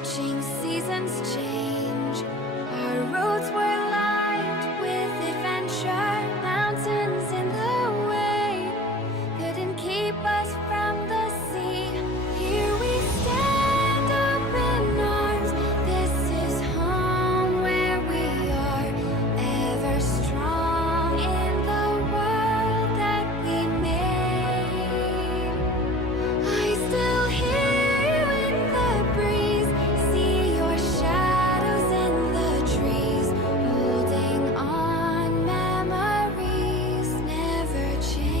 watching seasons change. Our roads were lined with adventure, mountains in the way couldn't keep us from the sea. Here we stand, open arms. This is home where we are, ever strong in the world that we made. I still hear you in the breeze, see your shadows in the trees, holding on, memories never change.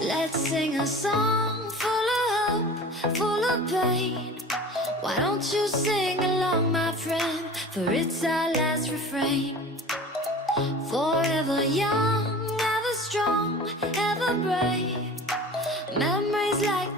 Let's sing a song full of hope, full of pain. Why don't you sing along, my friend? For it's our last refrain. Forever young, ever strong, ever brave. Memories like